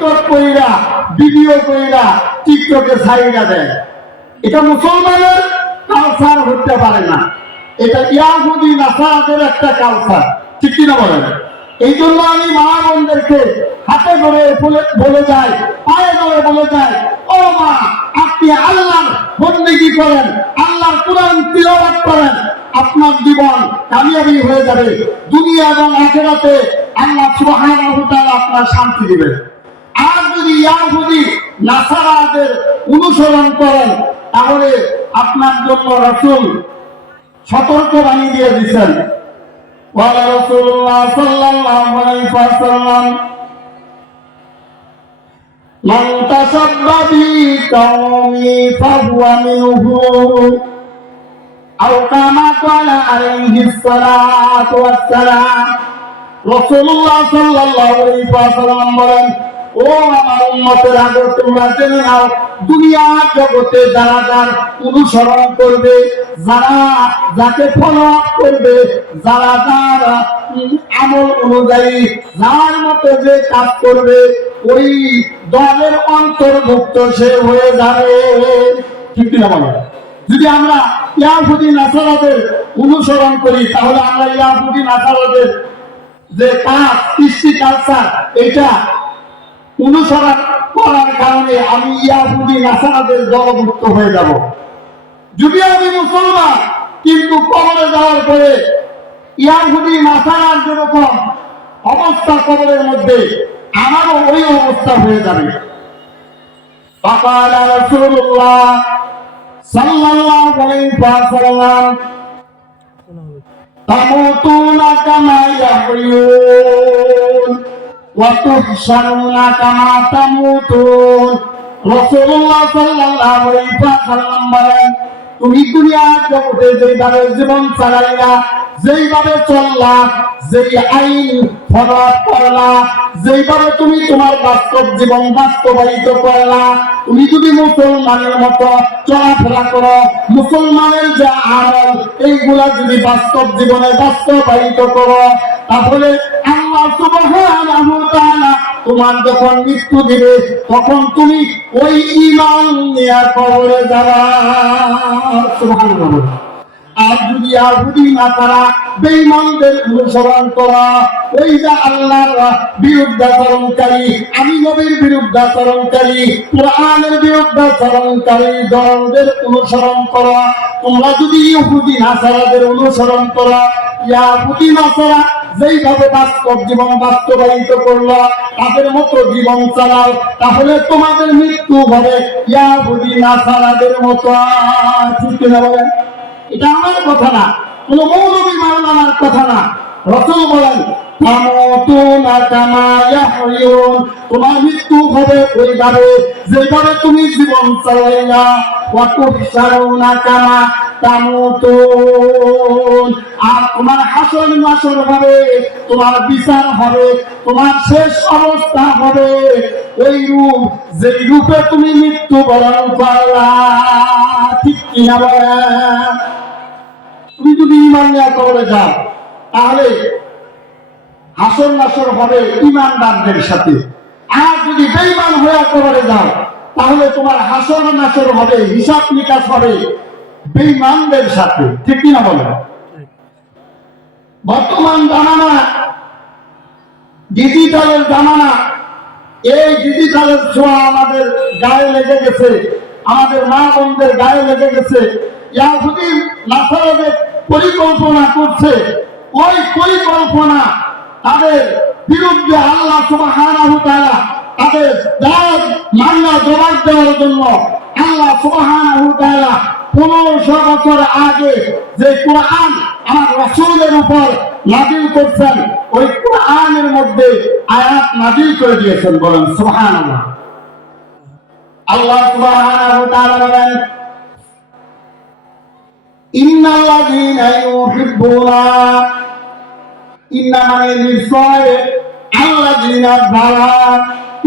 TikTok কইরা video কইরা টিকটকে ছাইরা দেয়। এটা মুসলমানের কালচার হতে পারে না, এটা ইয়াহুদি নাসারাদের একটা কালচার, ঠিক কিনা বলেন? এই জন্য আমি মা বোনদেরকে হাতে ধরে বলে যাই, পায়ে ধরে বলে যাই, ও মা, আপনি আল্লাহর বন্দেগী করেন, আল্লাহর কুরআন তিলাওয়াত করেন, আপনার জীবন কামিয়াবি হয়ে যাবে। দুনিয়া এবং আখিরাতে আল্লাহ সুবহানাহু ওয়া তাআলা আপনার শান্তি দিবেন। আর যদি ইয়াহুদি নাসারাদের অনুসরণ করেন তাহলে আপনার জন্য রাসূল সতর্ক বাণী দিয়ে দিয়েছেন। ওয়ালা রাসূলুল্লাহ সাল্লাল্লাহু আলাইহি ওয়াসাল্লাম মান তাসাব্বা বিকাওমি ফাহুয়া মিনহু আও কামা ক্বালা আলাইহিস সালাতু ওয়াস সালাম। রাসূলুল্লাহ সাল্লাল্লাহু আলাইহি ওয়াসাল্লাম বলেন, ও আমার উম্মতের আগে তোমরা জেনে নাও, দুনিয়ার জগতে যারা যার অনুসরণ করবে, যারা যাকে ফলো আপ করবে, যারা যার আমল অনুযায়ী যার মতো যে কাজ করবে, ওই দলের অন্তর্ভুক্ত সে হয়ে যাবে, ঠিক কিনা বলেন? যদি আমরা ইয়াহুদি নাসারাদের অনুসরণ করি তাহলে আমরা ইয়াহুদি নাসারাদের যে কাজ, কৃষ্টি কালচার, এটা অনুসরণ করার কারণে আমি ইয়াহুদি নাসারাদের দলভুক্ত হয়ে যাব। যদি আমি মুসলমান কিন্তু কবরে যাওয়ার পরে ইয়াহুদি নাসারার যেরকম অবস্থা কবরের মধ্যে, আমারও ওই অবস্থা হয়ে যাবে। ফাকালা রাসূলুল্লাহ সাল্লাল্লাহু আলাইহি ওয়াসাল্লাম তামুতুনা কামা ইয়াহইয়ুন ওয়া তুহশারুনা কামা তামুতুন। রাসূলুল্লাহ সাল্লাল্লাহু আলাইহি ওয়াসাল্লাম বলেন, তুমি দুনিয়ার জগতে যেভাবে জীবন চালাইলা, যেইভাবে চললা, যেই আইন ফলো করলা, যেইভাবে তুমি তোমার বাস্তব জীবন বাস্তবায়িত করলা, তুমি যদি মুসলমানের মতো চলাফেরা করো, মুসলমানের যে আমল এইগুলা যদি বাস্তব জীবনে বাস্তবায়িত করো, তাহলে আল্লাহ সুবহানাহু ওয়া তাআলা তোমার যখন মৃত্যু দিবে তখন তুমি ওই ঈমান নিয়ে কবরে যাবা। সুবহানাল্লাহ। আর যদি ইয়াহুদি নাসারা বেঈমানদের অনুসরণ করা, ওই যে আল্লাহর বিরুদ্ধাচরণকারী, আমি নবীর বিরুদ্ধাচরণকারী, কোরআনের বিরুদ্ধাচরণকারী দলদের অনুসরণ করা, তোমরা যদি ইহুদি নাসারাদের অনুসরণ করা, ইয়াহুদি নাসারা যেইভাবে বাস্তব জীবন বাস্তবায়িত করলো তাদের মতো জীবন চালাও, তাহলে তোমাদের মৃত্যু হবে ইয়াহুদি নাসারাদের মতো। ঠিক কিনা বলেন? এটা আমার কথা না, কোন মৌলবী মাওলানার কথা না। রাসূল বলেন, তামুতুনা কামা ইয়াহইয়ুন, তোমার মৃত্যু হবে ওইভাবে যেভাবে তুমি জীবন চালাইলা, ওয়া তুহশারুনা কামা তামুতুন, আর তোমার হাসর নাসর হবে, তোমার বিচার হবে, তোমার শেষ অবস্থা হবে ওই রূপ যেই রূপে তুমি মৃত্যুবরণ করলা। ঠিক কিনা বলেন? তুমি যদি ঈমান নিয়ে কবরে যাও তাহলে হাসর নাসর হবে ঈমানদারদের সাথে, আর যদি বেঈমান হয়ে কবরে যাও তাহলে তোমার হাসর নাসর হবে, হিসাব নিকাশ হবে বেঈমানদের সাথে। ঠিক কিনা বলেন? বর্তমান জামানা ডিজিটালের জামানা, এই ডিজিটালের ছোঁয়া আমাদের গায়ে লেগে গেছে, আমাদের মা বোনদের গায়ে লেগে গেছে। ইয়াহুদি নাসারাদের পরিকল্পনা করছে, ওই পরিকল্পনা তাদের বিরুদ্ধে আল্লাহ সুবহানাহু ওয়া তাআলা তাদের দাওয়াত মান্না জবাব দেওয়ার জন্য আল্লাহ সুবহানাহু ওয়া তাআলা 1500 বছর আগে যে কোরআন আমার রাসূলের উপর নাযিল করছেন, ওই কোরআনের মধ্যে আয়াত নাযিল করে দিয়েছেন। বলেন সুবহানাল্লাহ। আল্লাহ সুবহানাহু ওয়া তাআলা বলেন, ইন্নাল্লাযীনা ইউহিব্বুনা, ইন্না মানে নিশ্চয়, আল্লাযীনা যারা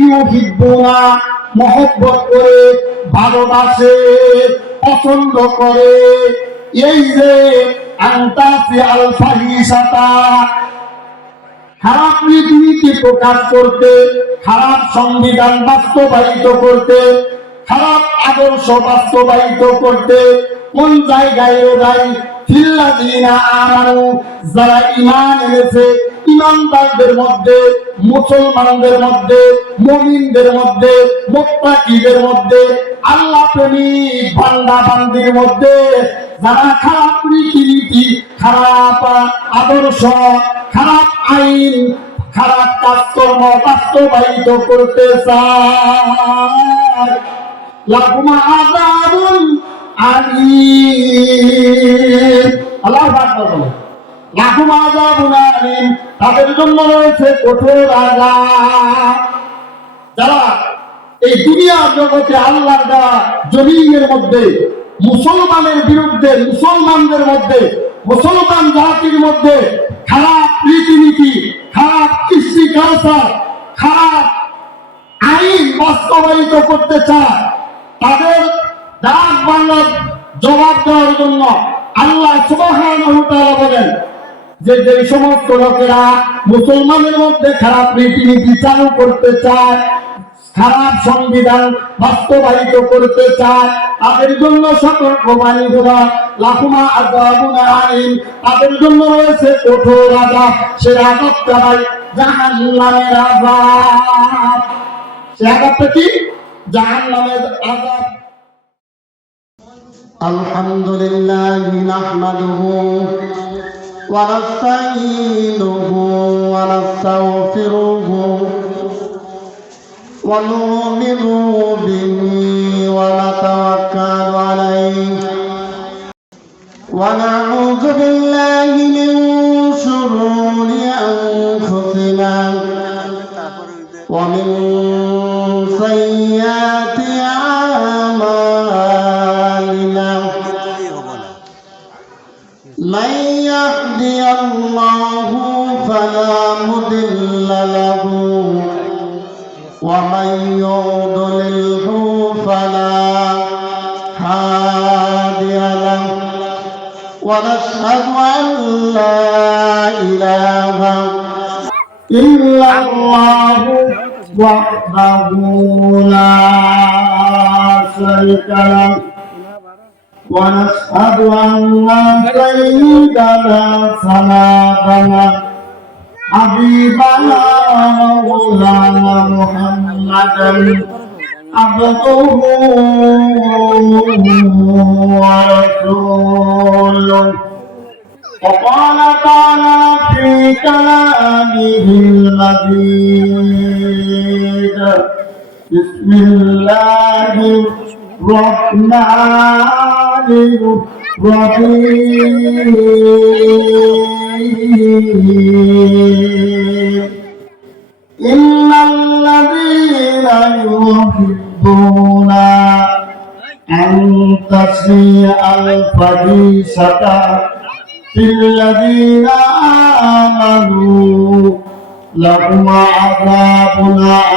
ইউহিব্বুনা মহব্বত করে, ভালোবাসে, পছন্দ করে, এই যে আনতাসি আল ফাহিশাতা, খারাপ রীতি প্রকাশ করতে, খারাপ সংবিধান বাস্তবায়িত করতে, খারাপ আদর্শ বাস্তবায়িত করতে কোন জায়গায় যায়? ফিল্লাযিনা আমানু, যারা ঈমান এনেছে, ঈমানদারদের মধ্যে, মুসলমানদের মধ্যে, মুমিনদের মধ্যে, মুত্তাকিদের মধ্যে, আল্লাহ প্রেমিক বান্দা বান্দির মধ্যে যারা খারাপ রীতিনীতি, খারাপ আদর্শ, খারাপ আইন, খারাপ কাজকর্ম বাস্তবায়িত করতে চায়, লাহুম আযাবুন আলীম। আল্লাহু আকবার বলেন, লাহুম আযাবুন আলীম, তাদের জন্য রয়েছে কঠোর আযাব। যারা এই দুনিয়ার জগতে আল্লাহর দেওয়া জমিনের মধ্যে মুসলমানের বিরুদ্ধে, মুসলমানদের মধ্যে, মুসলমান জাতির মধ্যে খারাপ রীতিনীতি, খারাপ কৃষ্টি কালচার, খারাপ আইন বাস্তবায়িত করতে চায়, তাদের ডাক বাংলার জবাব দেওয়ার জন্য আল্লাহ সুবহানাহু ওয়া তাআলা বলেন যে যে সমস্ত লোকেরা মুসলমানের মধ্যে খারাপ রীতিনীতি চালু করতে চায়, খারাপ সংবিধান বাস্তবায়িত করতে চায়, তাদের জন্য সতর্কবাণী দেওয়া, লাহুম আযাবুন আলীম, তাদের জন্য রয়েছে কঠোর আযাব। সে আযাবটা জাহান্নামের আযাব। সে আযাবটা কি? জাহান্নামের আযাব। আলহামদুলিল্লাহি নাহমাদুহু ওয়া নাস্তাঈনুহু ওয়া নাস্তাগফিরুহু ওয়া নু'মিনু বিহি ওয়া নাতাওয়াক্কালু আলাইহি ওয়া নাউযু বিল্লাহি মিন শুরুরি আনফুসিনা ওয়া মিন সাইয়্যাতি আ'মালিনা। من يهدي الله فلا مضل له ومن يضلله فلا هادي له ونشهد أن لا إله إلا الله وحده لا شريك له ونشهد أن سيدنا سندنا حبيبنا مولانا محمدا عبده ورسوله. وقال تعالى في كلامه المجيد: بسم الله الرحمن الرحيم. إن الذين يحبون أن تشيع الفاحشة في الذين آمنوا لهم عذاب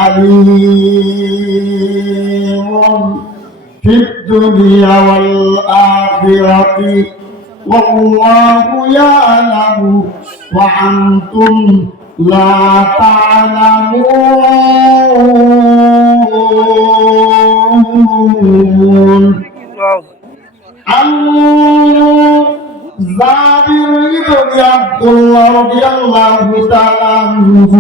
أليم في الدنيا والآخرة والله يعلم وأنتم لا تعلمون. عن جابر بن عبد الله رضي الله تعالى عنه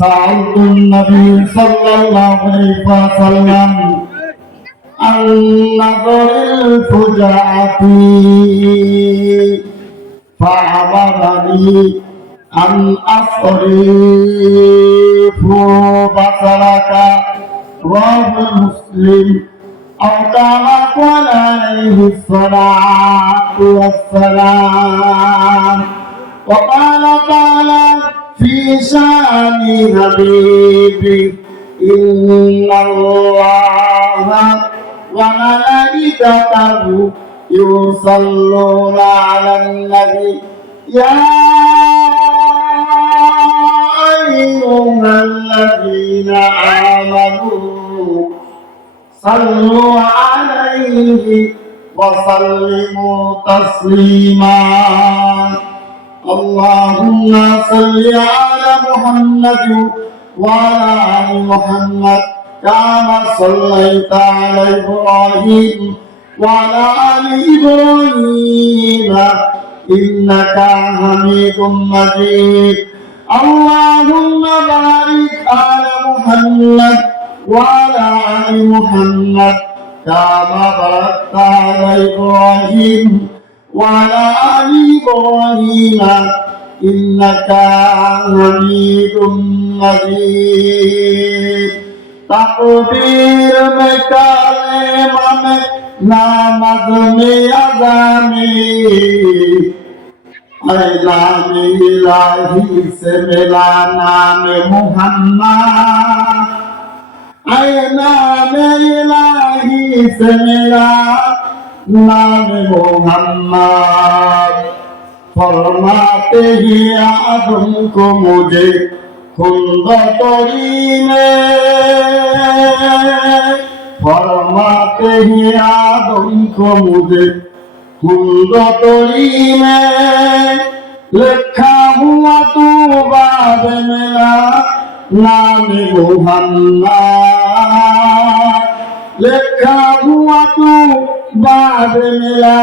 سألت النبي صلى الله عليه وسلم عن نظر الفجاءة فأمرني أن أصرف بصرك. رواه مسلم. أو كما قال عليه الصلاة والسلام. وقال تعالى في شأن حبيبي: إن الله وملائكته يصلون على النبي يا أيها الذين آمنوا صلوا عليه وسلموا تسليما. اللهم صل على محمد وعلى آل محمد كما صليت على إبراهيم وعلى آل إبراهيم إنك حميد مجيد اللهم بارك على محمد وعلى آل محمد كما باركت على إبراهيم وعلى آل إبراهيم إنك حميد مجيد تكبير में कलेमा में नामद में अज़ामी नाम इलाही से मिला नाम मुहम्मद नाम इलाही से मिला नाम मोहम्मद फरमाते ही आदम को मुझे खुंदतरी में फरमाते ही आदम को मुझे खुंदतरी में लिखा हुआ तू बाद मिला नाम मोहम्मद लिखा हुआ तू बाद मिला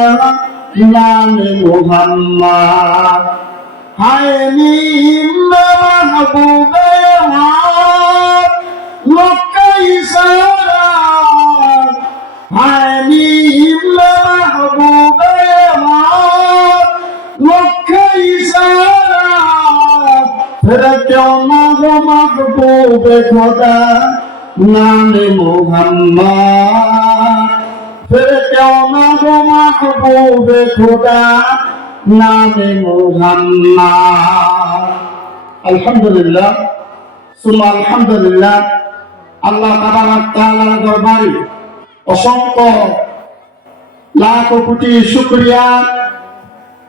नाम मोहम्मद हाय नीम महबूबे लोका इशारा हाय नीम महबूबे लोका इशारा फिर क्यों ना हो महबूबे खुदा नाम मोहम्मद फिर क्यों ना हो महबूबे खुदा नाम मोहम्मद अल्हम्दुलिल्लाह सुम्मा अल्हम्दुलिल्लाह আল্লাহ তাআলার দরবারে অসংখ্য লাখ কোটি শুকরিয়া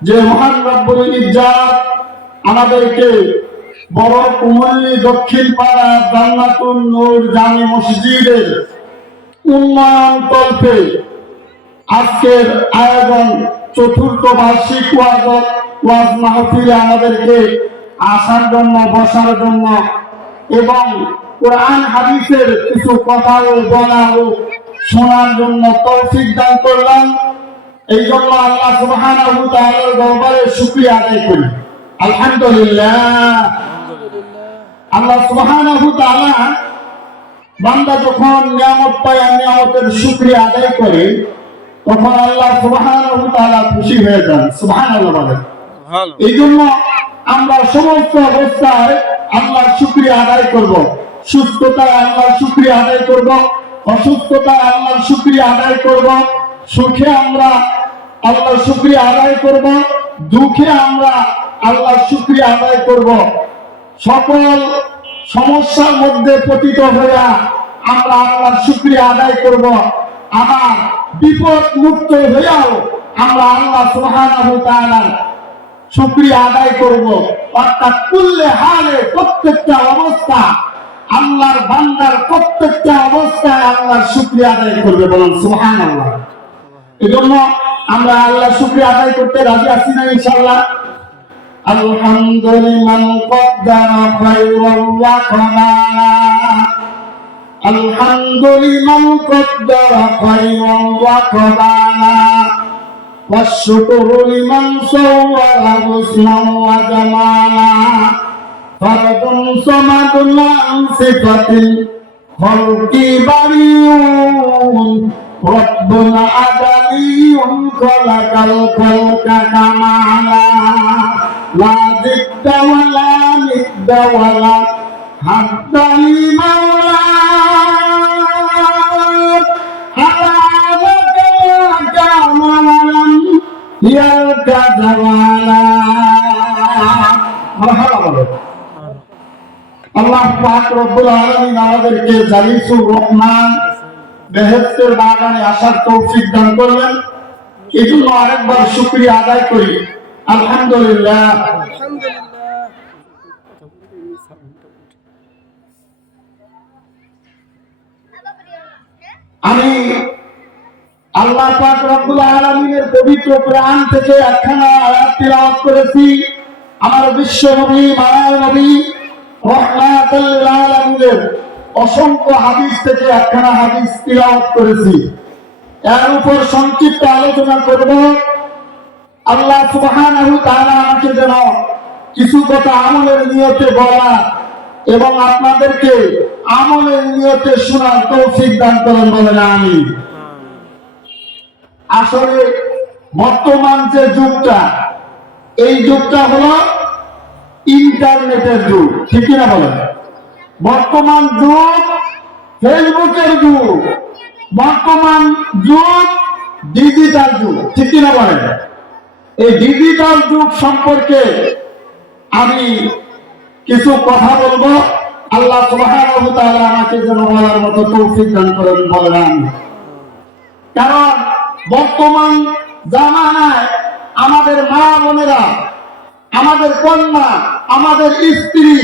যে মহান রব্বুল ইজ্জত আমাদেরকে বড় কুমল্লী দক্ষিণ পাড়া জান্নাতুন নূর জামি মসজিদের উন্নয়ন কল্পে আজকের আয়োজন চতুর্থ বার্ষিক ওয়াজ মাহফিলে আমাদেরকে আসার জন্য বসার জন্য এবং কোরআন হাদিসের কিছু কথা বলা ও শোনার জন্য তৌফিক দান করলাম এই জন্য আল্লাহ সুবহানাহু ওয়া তাআলার দরবারে শুকরিয়া আদায় করি আলহামদুলিল্লাহ আল্লাহ সুবহানাহু ওয়া তাআলা বান্দা যখন নিয়ামত পায় নিয়ামতের শুকরিয়া আদায় করে তখন আল্লাহ সুবহানাহু ওয়া তাআলা খুশি হয়ে যান সুবহানাল্লাহ বলেন এই জন্য আমরা সমস্ত অবস্থায় আল্লাহর শুকরিয়া আদায় করব সুস্থতায় আল্লাহর শুকরিয়া আদায় করব অসুস্থতায় আল্লাহর শুকরিয়া আদায় করব সুখে আমরা আল্লাহর শুকরিয়া আদায় করব দুঃখে আমরা আল্লাহর শুকরিয়া আদায় করব সকল সমস্যার মধ্যে পতিত হইয়া আমরা আল্লাহর শুকরিয়া আদায় করব আবার বিপদ মুক্ত হইয়াও আমরা আল্লাহ সুবহানাহু ওয়া তাআলার শুকরিয়া আদায় করব অর্থাৎ কুল্লে হালে প্রত্যেকটা অবস্থা আল্লাহর বান্দার প্রত্যেকটা অবস্থায় আল্লাহর শুকরিয়া আদায় করবে বলুন সুবহানাল্লাহ এজন্য আমরা আল্লাহর শুকরিয়া আদায় করতে রাজি আছি না ইনশাআল্লাহ আলহামদুলিল্লাহ কদ্দারা খায়রান ওয়া কামালা আলহামদুলিল্লাহ কদ্দারা খায়রান ওয়া কামালা والشكر لمن صور حسنا وجمالا فرد صمد عن صفة الخلق بريء رب عدلي خلق الخلق كمالا لا ضد ولا ند ولا حد لمولاه আল্লাহ পাক রব্বুল আলামিন আমাদেরকে জালিসুর রহমান বেহেশতের বাগানে আসার তৌফিক দান করলেন এজন্য আরেকবার শুকরিয়া আদায় করি আলহামদুলিল্লাহ আমি আল্লাহ পাক রব্বুল আলামিনের পবিত্র কোরআন থেকে একখানা আয়াত তিলাওয়াত করেছি আমার বিশ্ব নবী মায়ার নবী রাহমাতুল লিল আলামিনের অসংখ্য হাদিস থেকে একখানা হাদিস তিলাওয়াত করেছি। এর উপর সংক্ষিপ্ত আলোচনা করব। আল্লাহ সুবহানাহু ওয়া তাআলা আমাকে যেন কিছু কথা আমলের নিয়তে বলা এবং আপনাদেরকে আমলের নিয়তে শোনার তৌফিক দান করেন, বলেন আমিন। আসলে বর্তমান যে যুগটা, এই যুগটা হলো ইন্টারনেটের যুগ, ঠিক কিনা বলেন? বর্তমান যুগ ফেসবুকের যুগ, বর্তমান যুগ ডিজিটাল যুগ, ঠিক কিনা বলেন? এই ডিজিটাল যুগ সম্পর্কে আমি কিছু কথা বলবো। আল্লাহ সুবহানাহু ওয়া তাআলা আমাকে যেন বলার মতো তৌফিক দান করেন, বলেন আমিন। কারণ বর্তমান জামানায় আমাদের মা বোনেরা, আমাদের কন্যা, আমাদের স্ত্রী,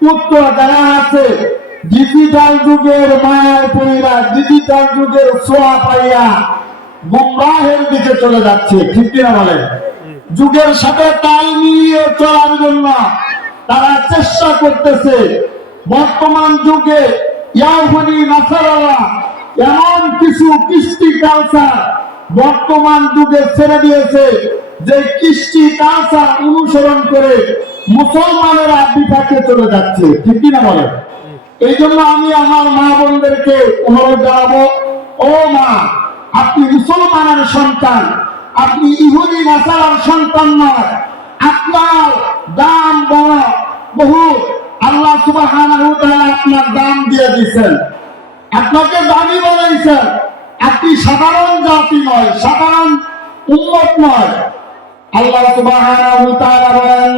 পুত্র যারা আছে, ডিজিটাল যুগের মায়ায় পড়িয়া, ডিজিটাল যুগের ছোঁয়া পাইয়া গুমরাহের দিকে চলে যাচ্ছে, ঠিক কিনা বলে? যুগের সাথে তাল মিলিয়ে চলার জন্য তারা চেষ্টা করতেছে। বর্তমান যুগে ইয়াহুদি নাসারারা এমন কিছু কৃষ্টি কালচার বর্তমান যুগে ছেড়ে দিয়েছে, যে কৃষ্টি কালচার অনুসরণ করে মুসলমানেরা বিপাকে চলে যাচ্ছে, ঠিক কিনা বলে? এই জন্য আমি আমার মা বোনদেরকে অনুরোধ জানাবো, ও মা, আপনি মুসলমানের সন্তান, আপনি ইহুদি নাসারার সন্তান নয়। আপনার দাম বড় বহু, আল্লাহ সুবহানাহু ওয়া তাআলা আপনার দাম দিয়ে দিয়েছেন, আপনাকে দামি বানাইছেন। আপনি সাধারণ জাতি নয়, সাধারণ উম্মত নয়। আল্লাহ সুবহানাহু ওয়া তাআলা বলেন,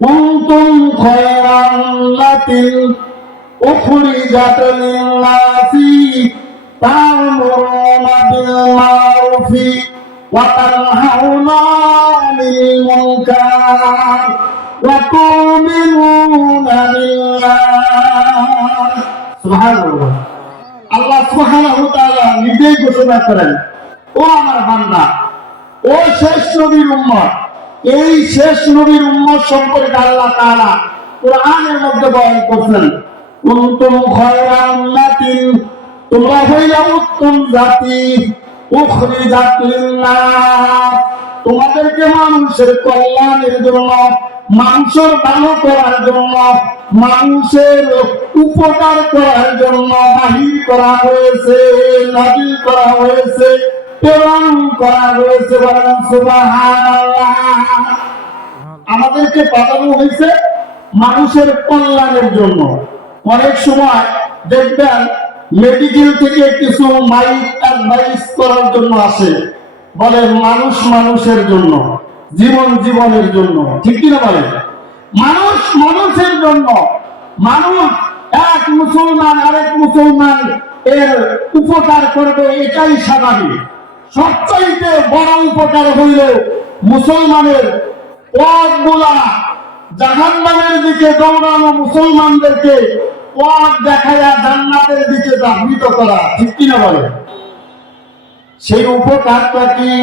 কুনতুম খায়রা উম্মাতিন উখরিজাত লিন-নাসি তা'মুরুনা বিল মা'রুফি ওয়া তানহাউনা আনিল মুনকার ওয়া তু'মিনুনা বিল্লাহ। সুবহানাল্লাহ। আল্লাহ সুবহানাহু ওয়া তাআলা নিজেই ঘোষণা করেন, ও আমার বান্দা, ও শেষ নবীর উম্মত, এই শেষ নবীর উম্মত সম্পর্কে আল্লাহ তাআলা কোরআনের মধ্যে বয়ান করছেন, কুনতুম খায়রা উম্মাতিন, তোমরা হইলা উত্তম জাতি, উখরিজাত লিন-নাস, তোমাদেরকে মানুষের কল্যাণের জন্য, মানুষের ভালো করার জন্য, মানুষের উপকার করার জন্য বাহির করা হয়েছে, নাযিল করা হয়েছে, প্রেরণ করা হয়েছে। বলেন সুবহানাল্লাহ। আমাদেরকে পাঠানো হয়েছে মানুষের কল্যাণের জন্য। অনেক সময় দেখবেন মেডিকেল থেকে কিছু মাইক অ্যাডভাইস করার জন্য আসে, বলে মানুষ মানুষের জন্য, জীবন জীবনের জন্য, ঠিক কিনা বলে? মানুষ মানুষের জন্য। মানুষ, এক মুসলমান আরেক মুসলমান এর উপকার করবে, এটাই স্বাভাবিক। সবচাইতে বড় উপকার হইল মুসলমানের পথগুলা জাহান্নামের দিকে দৌড়ানো, মুসলমানদেরকে পথ দেখায়া জান্নাতের দিকে ধাবিত করা, ঠিক কিনা বলে? সেই উপকারটা কি?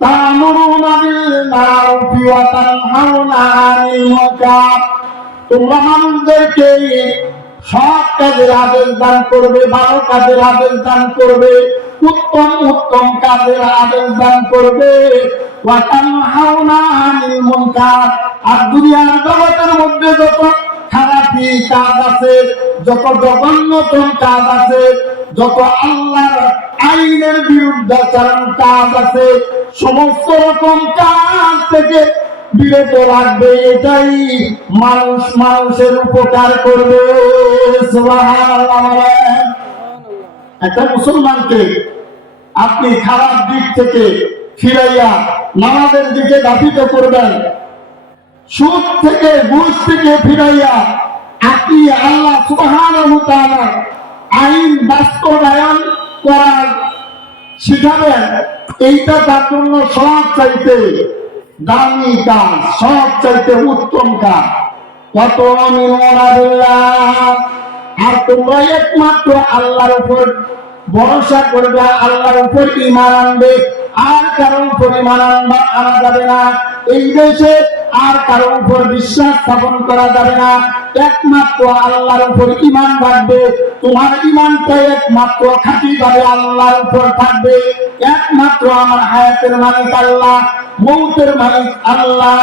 তা'মুরুনা বিল মা'রুফি ওয়া তানহাউনা আনিল মুনকার, তোমরা মানুষদেরকে সৎ কাজের আদেশ দান করবে, ভালো কাজের আদেশ দান করবে, উত্তম উত্তম কাজের আদেশ দান করবে। ওয়া তানহাউনা আনিল মুনকার, আর দুনিয়ার জগতের মধ্যে যত খারাপি কাজ আছে, যত জঘন্যতম কাজ আছে, যত আল্লাহর আইনের বিরুদ্ধাচরণ কাজ আছে, সমস্ত রকম কাজ থেকে বিরত রাখবে। এটাই মানুষ মানুষের উপকার করবে। সুবহানাল্লাহ। একটা মুসলমানকে আপনি খারাপ দিক থেকে ফিরাইয়া নামাজের দিকে ধাবিত করবেন, সুদ থেকে ঘুষ থেকে ফিরাইয়া আপনি আল্লাহ সুবহানাহু ওয়া তাআলা আইন বাস্তবায়ন করার শিখাবেন। এইটা তার জন্য সব চাইতে দামি কাজ, সব চাইতে উত্তম কাজ। কত আর তোমরা একমাত্র আল্লাহর উপর ভরসা করবে, আল্লাহর উপর ঈমান আনবে। আর কারো পরিমাণ আনা যাবে না। এই দেশে আর কারো উপর বিশ্বাস স্থাপন করা যাবে না। একমাত্র আল্লাহর উপর ঈমান রাখবে। তোমার ঈমানটা একমাত্র খাঁটিভাবে আল্লাহর উপর থাকবে। একমাত্র আমার হায়াতের মালিক আল্লাহ, মৌতের মালিক আল্লাহ,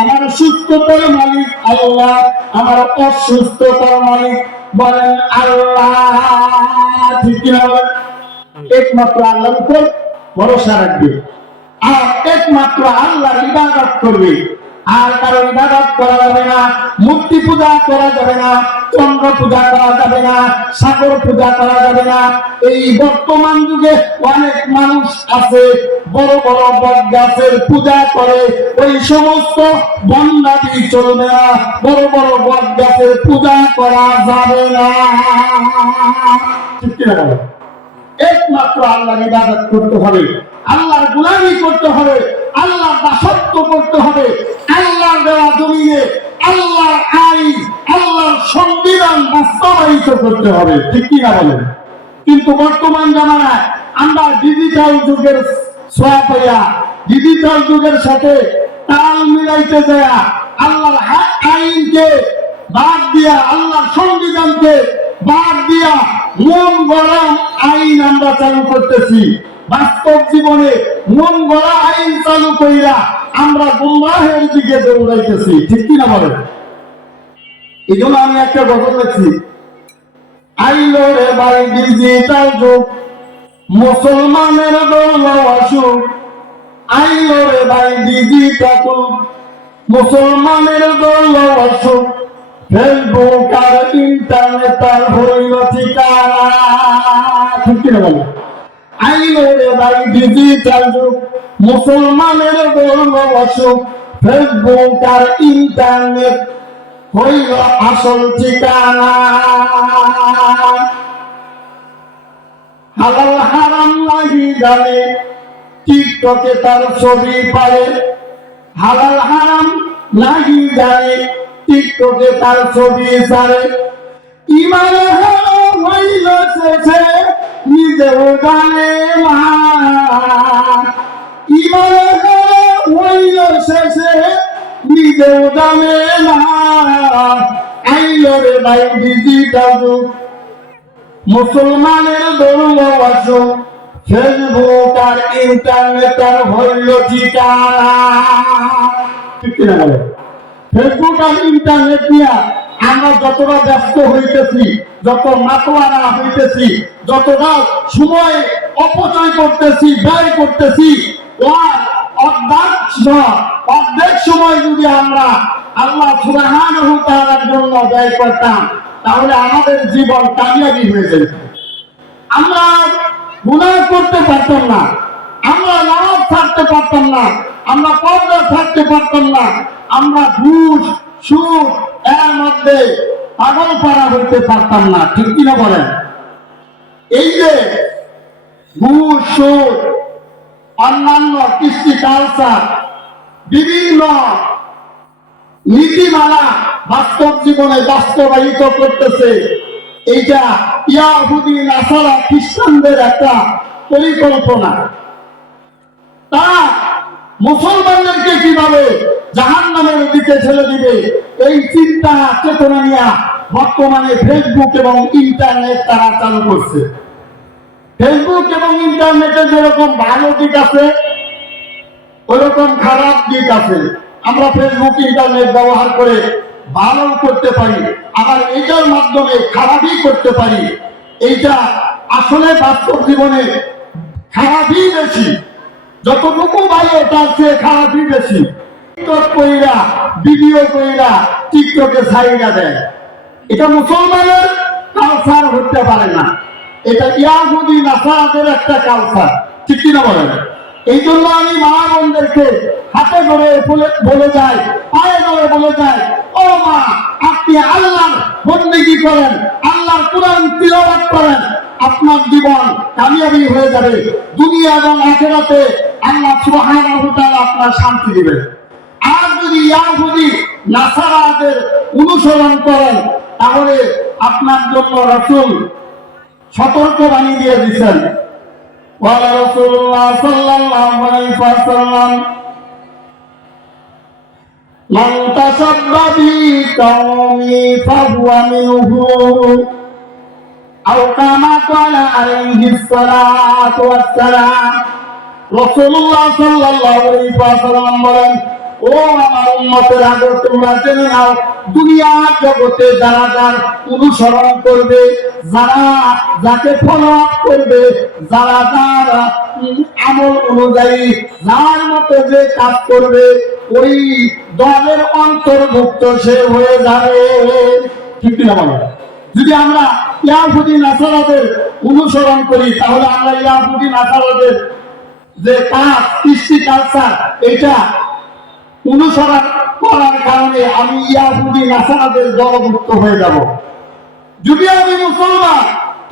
আমার সুস্থতার মালিক আল্লাহ, আমার অসুস্থতার মালিক বলেন আল্লাহ। ঠিক কিনা বলেন? একমাত্র আল্লাহর উপর ভরসা রাখবে আর একমাত্র আল্লাহর ইবাদত করবে। আর কারো ইবাদত করা যাবে না, মূর্তি পূজা করা যাবে না, চন্দ্র পূজা করা যাবে না, সাগর পূজা করা যাবে না। এই বর্তমান যুগে অনেক মানুষ আছে বড় বড় বট গাছের পূজা করে, ওই সমস্ত বন্দাদি চলবে না। বড় বড় বট গাছের পূজা করা যাবে না। ঠিক কিনা বলো? একমাত্র আল্লাহর ইবাদত করতে হবে, আল্লাহর গোলামি করতে হবে, আল্লাহর দাসত্ব করতে হবে, আল্লাহর দেওয়া জমিনে আল্লাহর আইন, আল্লাহর সংবিধান বাস্তবায়িত করতে হবে। ঠিক কি না বলেন? কিন্তু বর্তমান জামানায় আমরা ডিজিটাল যুগের ছোঁয়া পাইয়া, ডিজিটাল যুগের সাথে তাল মিলাইতে যায় আল্লাহর আইনকে বাদ দিয়া, আল্লাহর সংবিধানকে বাদ দিয়া মন গরম আইন আমরা চালু করতেছি। বাস্তব জীবনে মন গড়া আইন চালু কইরা আমরা গুমরাহের দিকে দৌড়াইতেছি। ঠিক কিনা বলেন? এই জন্য আমি একটা কথা বলছি, আইলো রে ভাই ডিজিটাল যুগ, মুসলমানের দৌল আসুক। আইলো রে ভাই ডিজিটাল যুগ, মুসলমানের দৌল আসুক। ফেসবুক আর ইন্টারনেট আর হইল ঠিকানা। ঠিক কিনা বলেন? আইলো রে ভাই ডিজিটাল যুগ, মুসলমানের দৌল আসুক। ফেসবুক আর ইন্টারনেট হইল আসল ঠিকানা। হালাল হারাম লাগি জানে, টিকটকে তার ছবি পারে। হালাল হারাম লাগি জানে, টিকটকে তার ছবি ছাড়ে। ইমানে হারাম হইল শেষে, নিজেও জানে না। ইমানে হারাম হইল শেষে, নিজেও জানে না। আইলো রে ভাই ডিজিটাল যুগ, মুসলমানের দৌল আসুক। ফেসবুক আর ইন্টারনেট আর হইল ঠিকানা। ঠিক কিনা বলে? ফেসবুক আর ইন্টারনেট নিয়ে আমরা যতটা ব্যস্ত হইতেছি, যত মাতোয়ারা হইতেছি, যতটা সময় অপচয় করতেছি, ব্যয় করতেছি, অর্ধেক সময় যদি আমরা আল্লাহ সুবহানাহু ওয়া তাআলার জন্য ব্যয় করতাম, তাহলে আমাদের জীবন কামিয়াবি হয়ে যেত। আমরা গুনাহ করতে পারতাম না, আমরা নামাজ ছাড়তে পারতাম না, আমরা পর্দা ছাড়তে পারতাম না, আমরা ঘুষ সুদ এর মধ্যে পাগল পাড়া হইতে পারতাম না। ঠিক কিনা বলেন? এই যে ঘুষ সুদ, অন্যান্য কৃষ্টি কালচার, বিভিন্ন নীতিমালা বাস্তব জীবনে বাস্তবায়িত করতেছে, এইটা ইয়াহুদি নাসারা খ্রিস্টানদের একটা পরিকল্পনা। তারা মুসলমানদেরকে কিভাবে জাহান্নামের দিকে ঠেলে দিবে, এই চিন্তা চেতনা নিয়ে বর্তমানে ফেসবুক এবং ইন্টারনেট তারা চালু করছে। ফেসবুক এবং ইন্টারনেটে যেরকম ভালো দিক আছে, ওইরকম খারাপ দিক আছে। আমরা ফেসবুক ইন্টারনেট ব্যবহার করে ভালো করতে পারি, আবার এটার মাধ্যমে খারাপই করতে পারি। এইটা আসলে বাস্তব জীবনে খারাপই বেশি, যতটুকু ভালো তার চেয়ে খারাপই বেশি। টিকটক কইরা, ভিডিও কইরা টিকটকে ছাইরা দেয়, এটা মুসলমানের কালচার হতে পারে না, এটা ইয়াহুদি নাসারাদের একটা কালচার। ঠিক কিনা বলেন? এই জন্য আমি মা বোনদেরকে হাতে ধরে বলে যাই, পায়ে ধরে বলে যাই, ও মা, আপনি আল্লাহর বন্দেগী করেন, আল্লাহর কুরআন তিলাওয়াত করেন, আপনার জীবন কামিয়াবি হয়ে যাবে। দুনিয়া এবং আখিরাতে আল্লাহ সুবহানাহু ওয়া তাআলা আপনার শান্তি দিবেন। আর যদি ইয়াহুদি নাসারাদের অনুসরণ করেন, তাহলে আপনার জন্য রাসূল সতর্কবাণী দিয়ে দিয়েছেন, قال رسول الله صلى الله عليه وسلم من تشبه بقومي فهو منهم أو كما قال عليه الصلاة والسلام রাসূলুল্লাহ সাল্লাল্লাহু আলাইহি ওয়াসাল্লাম বলেন, ও আমার উম্মতের আগে তোমরা জেনে নাও, দুনিয়ার জগতে যারা যার অনুসরণ করবে, যারা যাকে ফলো আপ করবে, যারা যার আমল অনুযায়ী যার মতো যে কাজ করবে, ওই দলের অন্তর্ভুক্ত সে হয়ে যাবে। ঠিক না বলেন? যদি আমরা ইয়াহুদি নাসারাদের অনুসরণ করি, তাহলে আমরা ইয়াহুদি নাসারাদের যে কাজ, কৃষ্টি কালচার, এটা অনুসরণ করার কারণে আমি ইয়াহুদি নাসারাদের দলভুক্ত হয়ে যাব। যদি আমি মুসলমান,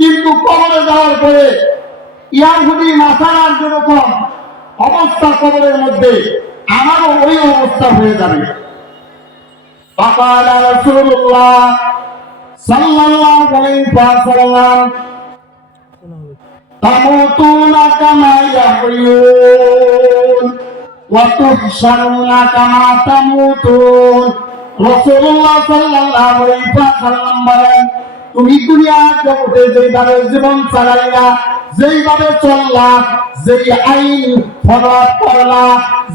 কিন্তু কবরে যাওয়ার পরে ইয়াহুদি নাসারার যেরকম অবস্থা কবরের মধ্যে, আমারও ওই অবস্থা হয়ে যাবে। فقال رسول الله صلى الله عليه وسلم تموتون كما يحيون وتحشرون كما تموتون রাসূলুল্লাহ সাল্লাল্লাহু আলাইহি ওয়াসাল্লাম বলেন, তুমি দুনিয়ার জগতে যেভাবে জীবন চালাইলা, যেইভাবে চললা, যেই আইন ফলো করলা,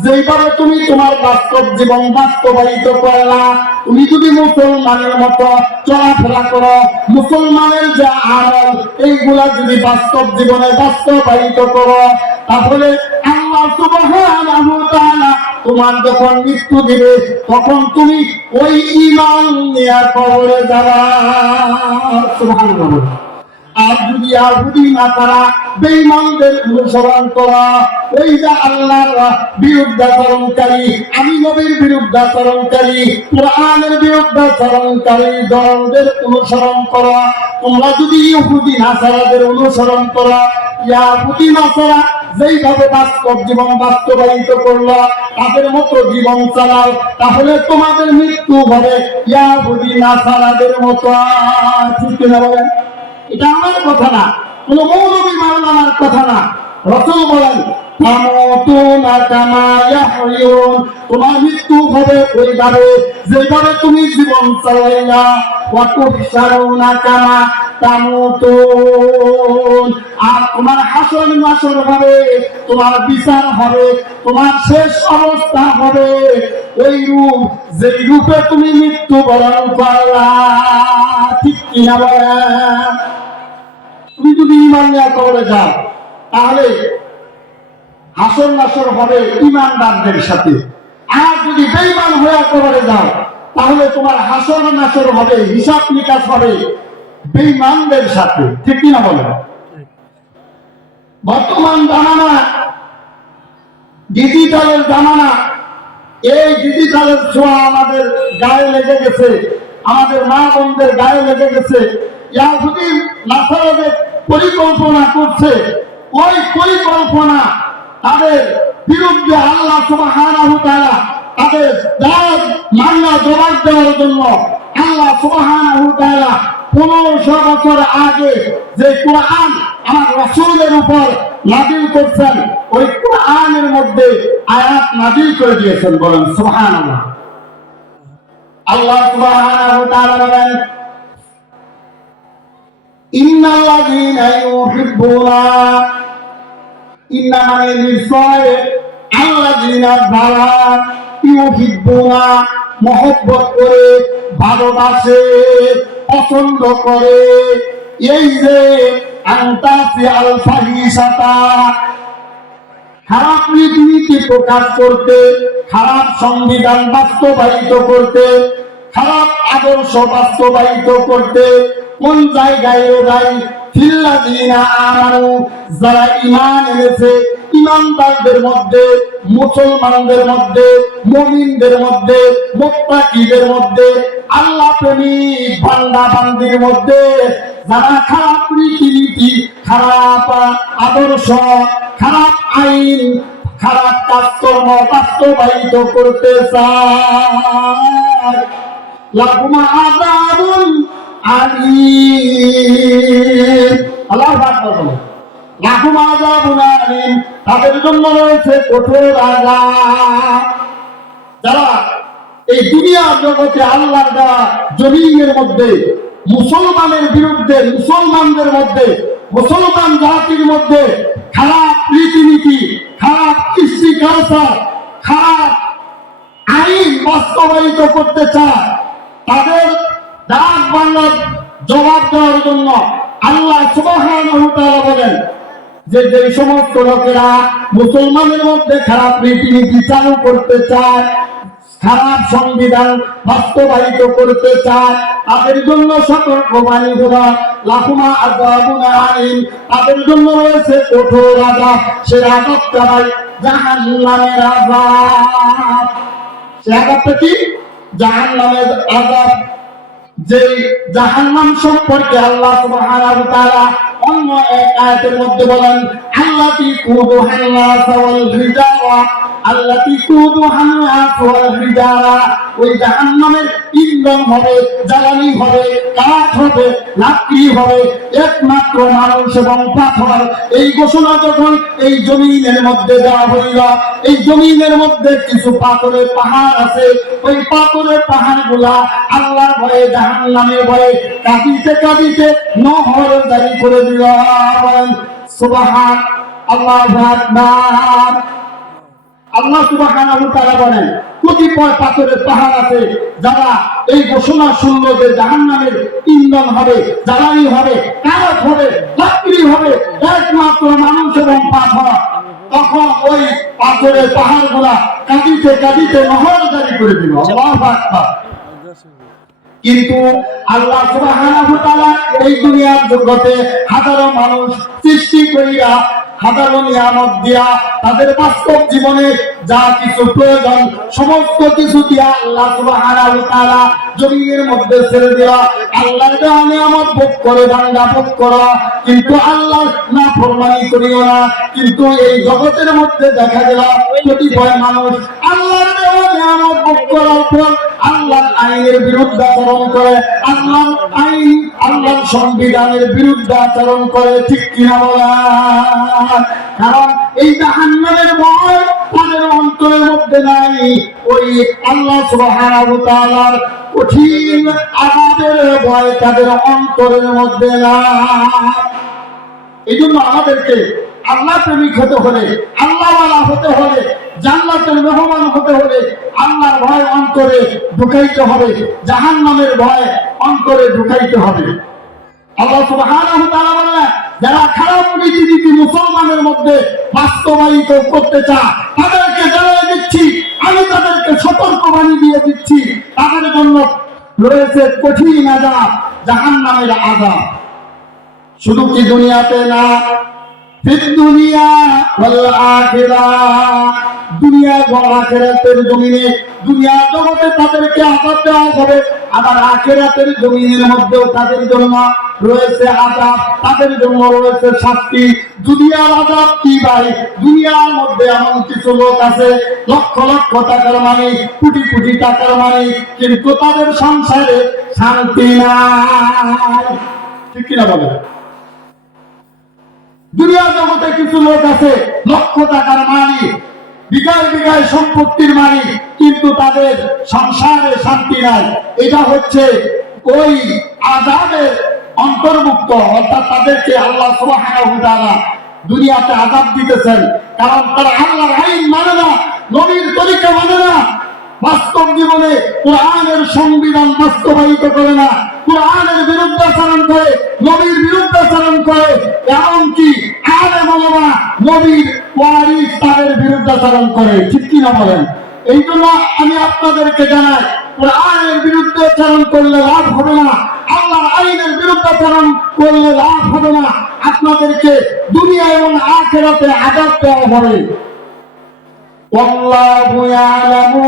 যেইভাবে তুমি তোমার বাস্তব জীবন বাস্তবায়িত করলা, তুমি যদি মুসলমানের মতো চলাফেরা করো, মুসলমানের যে আমল এইগুলা যদি বাস্তব জীবনে বাস্তবায়িত করো, তাহলে আল্লাহ সুবহানাহু ওয়া তাআলা তোমার যখন মৃত্যু দিবে, তখন তুমি ওই ঈমান নিয়ে কবরে যাবা। সুবহানাল্লাহ। আর যদি ইয়াহুদি নাসারা বেঈমানদের অনুসরণ করা, ওই যে আল্লাহর বিরুদ্ধাচরণকারী, আমি নবীর বিরুদ্ধাচরণকারী, কোরআনের বিরুদ্ধাচরণকারী দলদের অনুসরণ করা, তোমরা যদি ইহুদি নাসারাদের অনুসরণ করা, ইয়াহুদি নাসারা যেইভাবে বাস্তব জীবন বাস্তবায়িত করলো, তাদের মতো জীবন চালাও, তাহলে তোমাদের মৃত্যু হবে ইয়াহুদি নাসারাদের মতো। ঠিক না বলেন? এটা আমার কথা না, কোন মৌলবী মাওলানার কথা না। রাসূল বলেন, তামুতুনা কামা ইয়াহইয়ুন, তোমার মৃত্যু হবে ওইভাবে যেভাবে তুমি জীবন চালাইলা। ওয়া তুহশারুনা কামা তামুতুন, আর তোমার হাসর নাসর হবে, তোমার বিচার হবে, তোমার শেষ অবস্থা হবে ওই রূপ যেই রূপে তুমি মৃত্যু বরণ করলা। ঠিক কিনা বলেন? তুমি যদি ঈমান নিয়ে কবরে যাও, তাহলে হাসর নাসর হবে ঈমানদারদের সাথে। আর যদি বেঈমান হয়ে কবরে যাও, তাহলে তোমার হাসর নাসর হবে, হিসাব নিকাশ হবে বেঈমানদের সাথে। ঠিক কিনা বলেন? বর্তমান জামানা ডিজিটালের জামানা। এই ডিজিটালের ছোঁয়া আমাদের গায়ে লেগে গেছে, আমাদের মা বোনদের গায়ে লেগে গেছে। ইয়াহুদি নাসারাদের পরিকল্পনা করছে, ওই পরিকল্পনা তাদের বিরুদ্ধে আল্লাহ সুবহানাহু ওয়া তাআলা তাদের দাওয়াত মান্না জবাব দেওয়ার জন্য আল্লাহ সুবহানাহু ওয়া তাআলা 1500 বছর আগে যে কোরআন আমার রাসূলের উপর নাযিল করছেন, ওই কোরআনের মধ্যে আয়াত নাযিল করে দিয়েছেন। বলেন সুবহানাল্লাহ। আল্লাহ সুবহানাহু ওয়া তাআলা বলেন, ইন্নাল্লাযীনা ইউহিব্বুনা, ইন্না মানে নিশ্চয়, আল্লাযীনা যারা ইউহিব্বুনা মহব্বত করে, ভালোবাসে, পছন্দ করে, এই যে আনতাসি আল ফাহিশাতা, খারাপ রীতিনীতি প্রকাশ করতে, খারাপ সংবিধান বাস্তবায়িত করতে, খারাপ আদর্শ বাস্তবায়িত করতে কোন জায়গায় যায়? ফিল্লাযীনা আমানু, যারা ঈমান এনেছে, ঈমানদারদের মধ্যে, মুসলমানদের মধ্যে, মুমিনদের মধ্যে, মুত্তাকিদের মধ্যে, আল্লাহ প্রেমিক বান্দা বান্দির মধ্যে যারা খারাপ রীতিনীতি, খারাপ আদর্শ, খারাপ আইন, খারাপ কাজকর্ম বাস্তবায়িত করতে চায়, লাহুম আযাবুন আলীম। আল্লাহু আকবার বলো, লাহুম আযাবুন তাদের জন্য রয়েছে কঠোর আযাব। যারা এই দুনিয়ার জগতে আল্লাহর দেওয়া জমিনের মধ্যে মুসলমানের বিরুদ্ধে, মুসলমানদের মধ্যে, মুসলমান জাতির মধ্যে খারাপ রীতিনীতি, খারাপ কৃষ্টি কালচার, খারাপ আইন বাস্তবায়িত করতে চায়, তাদের ডাক বাংলার জবাব দেওয়ার জন্য আল্লাহ সুবহানাহু ওয়া তাআলা বলেন যে যে সমস্ত লোকেরা মুসলমানের মধ্যে খারাপ রীতিনীতি চালু করতে চায়, খারাপ সংবিধান বাস্তবায়িত করতে চায়, তাদের জন্য সতর্কবাণী হলো লাহুমা আযাবুন আলীম, তাদের জন্য রয়েছে কঠোর আযাব। সে আযাবটা ভাই জাহান্নামের আযাব। সে আযাবটা কি? জাহান্নামের আযাব। যে জাহান্নাম সম্পর্কে আল্লাহ সুবহানাহু ওয়া তাআলা অন্য এক আয়াতের মধ্যে বলেন আল্লাতী কুদুহান নাস ওয়াল হিজারা, আল্লাতী কুদুহান নাস ওয়াল হিজারা, ওই জাহান্নামের ইন্ধন হবে, জ্বালানি হবে, কাঠ হবে, লাকড়ি হবে একমাত্র মানুষ এবং পাথর। এই ঘোষণা যখন এই জমিনের মধ্যে দেওয়া হইল, এই জমিনের মধ্যে কিছু পাথরের পাহাড় আছে, ওই পাথরের পাহাড়গুলা আল্লাহর ভয়ে, জাহান্নামের ভয়ে কাঁদিতে কাঁদিতে নহর জারি করে দিল। সুবহান আল্লাহু আকবার। আল্লাহ সুবহানাহু ওয়া তাআলা বলেন কতিপয় পাথরের পাহাড় আছে যারা এই ঘোষণা শুনল যে জাহান্নামের ইন্ধন হবে, জ্বালানি হবে, কাঠ হবে, লাকড়ি হবে একমাত্র মানুষ এবং পাথর, তখন ওই পাথরের পাহাড়গুলা কাঁদিতে কাঁদিতে নহর জারি করে দিল। আল্লাহু আকবার। কিন্তু আল্লাহ সুবহানাহু ওয়া তাআলা এই দুনিয়ার জগতে হাজারো মানুষ সৃষ্টি করিয়া, হাজারো নিয়ামত দিয়া, তাদের বাস্তব জীবনে যা কিছু প্রয়োজন সমস্ত কিছু দিয়া আল্লাহ সুবহানাহু ওয়া তাআলা জমিনের মধ্যে ছেড়ে দেওয়া, আল্লাহর দেওয়া নিয়ামত ভোগ করে বান্দা ভোগ করা, কিন্তু আল্লাহর নাফরমানি করিও না। কিন্তু এই জগতের মধ্যে দেখা গেল কতিপয় মানুষ আল্লাহর দেওয়া নিয়ামত ভোগ করার পর আল্লাহর আইনের বিরুদ্ধে আচরণ করে, আল্লাহর আইন, আল্লাহর সংবিধানের বিরুদ্ধে আচরণ করে। ঠিক কিনা বলা? কারণ এই জাহান্নামের ভয় তাদের অন্তরের মধ্যে নাই, ওই আল্লাহ সুবহানাহু ওয়া তাআলার কঠিন আযাবের ভয় তাদের অন্তরের মধ্যে নাই। এই জন্য আমাদেরকে আল্লাহ প্রেমিক হতে হলে, আল্লাহওয়ালা হতে হলে, জান্নাতের মেহমান হতে হলে আল্লাহর ভয় অন্তরে ঢুকাইতে হবে, জাহান্নামের ভয় অন্তরে ঢুকাইতে হবে। আল্লাহ সুবহানাহু ওয়া তাআলা বলেন যারা খারাপ রীতিনীতি মুসলমানের মধ্যে বাস্তবায়িত করতে চায় তাদেরকে জানিয়ে দিচ্ছি, আমি তাদেরকে সতর্কবাণী দিয়ে দিচ্ছি, তাদের জন্য রয়েছে কঠিন আযাব, জাহান্নামের আযাব। শুধু কি দুনিয়াতে না, ফিদ দুনিয়া ওয়াল আখিরাহ, দুনিয়া এবং আখিরাতের জমিনে, দুনিয়া জগতে তাদেরকে আযাব দেওয়া হবে, আবার আখিরাতের জমিনের মধ্যেও তাদের জন্য রয়েছে আযাব, তাদের জন্য রয়েছে শাস্তি। দুনিয়ার আযাব কি ভাই? দুনিয়ার মধ্যে এমন কিছু লোক আছে লক্ষ লক্ষ টাকার মালিক, কোটি কোটি টাকার মালিক, কিন্তু তাদের সংসারে শান্তি নাই। ঠিক কিনা বলেন? দুনিয়া জগতে কিছু লোক আছে লক্ষ টাকার মালিক, বিঘায় বিঘায় সম্পত্তির মালিক, কিন্তু তাদের সংসারে শান্তি নাই। এটা হচ্ছে ওই আযাবের অন্তর্ভুক্ত, অর্থাৎ তাদেরকে আল্লাহ সুবহানাহু ওয়া তাআলা দুনিয়াতে আযাব দিতেছেন, কারণ তারা আল্লাহর আইন মানে না, নবীর তরিকা মানে না, বাস্তব জীবনে কোরআনের সংবিধান বাস্তবায়িত করে না, কোরআনের বিরুদ্ধাচরণ করে, নবীর বিরুদ্ধাচরণ করে, এমনকি আলেম ওলামা নবীর ওয়ারিস তাদের বিরুদ্ধাচরণ করে। ঠিক কিনা বলেন? এই জন্য আমি আপনাদেরকে জানাই, কোরআনের বিরুদ্ধাচরণ করলে লাভ হবে না, আল্লাহর আইনের বিরুদ্ধাচরণ করলে লাভ হবে না, আপনাদেরকে দুনিয়া এবং আখিরাতে আযাব দেওয়া হবে। ওয়াল্লাহু ইয়ালামু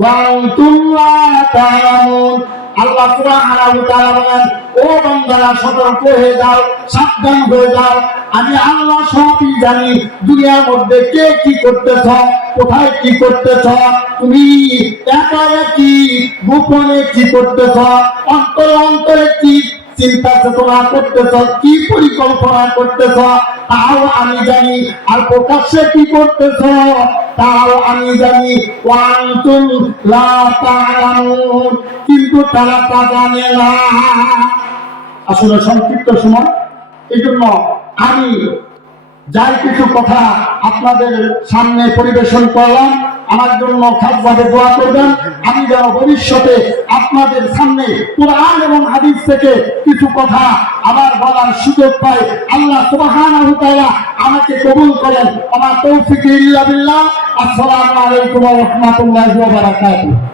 ওয়া আনতুম লা তা'লামুন। আল্লাহ সুবহানাহু ওয়া তাআলা বলেন, ও বান্দারা সতর্ক হয়ে যাও, সাবধান হয়ে যাও, আমি আল্লাহ সবই জানি। দুনিয়ার মধ্যে কে কি করতেছ, কোথায় কি করতেছ, তুমি একা একই গোপনে কি করতেছ, অন্তরে অন্তরে কি চিন্তা চেতনা করতেছ, কি পরিকল্পনা করতেছ তাও আমি জানি, আর প্রকাশ্যে কি করতেছ তাও আমি জানি। ওয়ান্তুম লা তা'লামুন, কিন্তু তারা তা জানে না। আসলে সংক্ষিপ্ত সময়, এই জন্য আমি যাই কিছু কথা আপনাদের সামনে পরিবেশন করলাম, আমার জন্য খাসভাবে দোয়া করবেন। আমি যেন ভবিষ্যতে আপনাদের সামনে কোরআন এবং হাদিস থেকে কিছু কথা আবার বলার সুযোগ পাই। আল্লাহ সুবহানাহু ওয়া তাআলা আমাকে কবুল করেন। আমার তৌফিক ইল্লা বিল্লাহ। আসসালামু আলাইকুম ওয়া রাহমাতুল্লাহি ওয়া বারাকাতুহু।